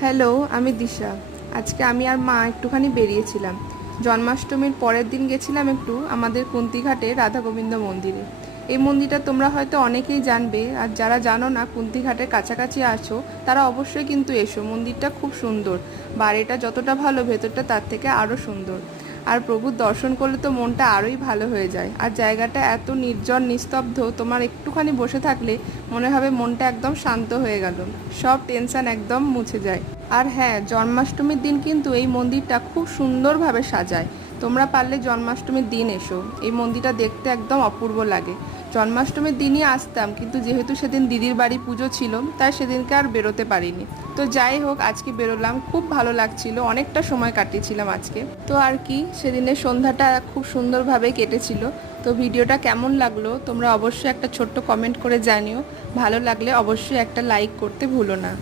Hello, আমি দিশা। আজকে আমি আর মা একটুখানি বেরিয়েছিলাম। জন্মাষ্টমীর পরের দিন গেছিলাম একটু আমাদের কুন্তিঘাটে রাধা গোবিন্দ মন্দিরে। এই মন্দিরটা তোমরা হয়তো অনেকেই জানবে, আর যারা জানো না কুন্তিঘাটের কাছাকাছি আছো তারা অবশ্যই কিন্তু এসো। মন্দিরটা খুব সুন্দর, বাইরেটা যতটা ভালো ভেতরটা তার থেকে আরও সুন্দর। আর প্রভুর দর্শন করলে তো মনটা আরোই ভালো হয়ে যায়। আর জায়গাটা এত নির্জন নিস্তব্ধ, তোমার একটুখানি বসে থাকলে মনে হবে মনটা একদম শান্ত হয়ে গেল, সব টেনশন একদম মুছে যায়। আর হ্যাঁ, জন্মাষ্টমীর দিন কিন্তু এই মন্দিরটা খুব সুন্দরভাবে সাজায়। তোমরা পারলে জন্মাষ্টমীর দিন এসো, এই মন্দিরটা দেখতে একদম অপূর্ব লাগে। জন্মাষ্টমীর দিনই আসতাম, কিন্তু যেহেতু সেদিন দিদির বাড়ি পুজো ছিল তাই সেদিনকে আর বেরোতে পারিনি। তো যাই হোক, আজকে বেরোলাম, খুব ভালো লাগছিল, অনেকটা সময় কাটিয়েছিলাম আজকে। তো আর কি, সেদিনের সন্ধ্যাটা খুব সুন্দরভাবে কেটেছিল। তো ভিডিওটা কেমন লাগলো তোমরা অবশ্যই একটা ছোট্ট কমেন্ট করে জানিও। ভালো লাগলে অবশ্যই একটা লাইক করতে ভুলো না।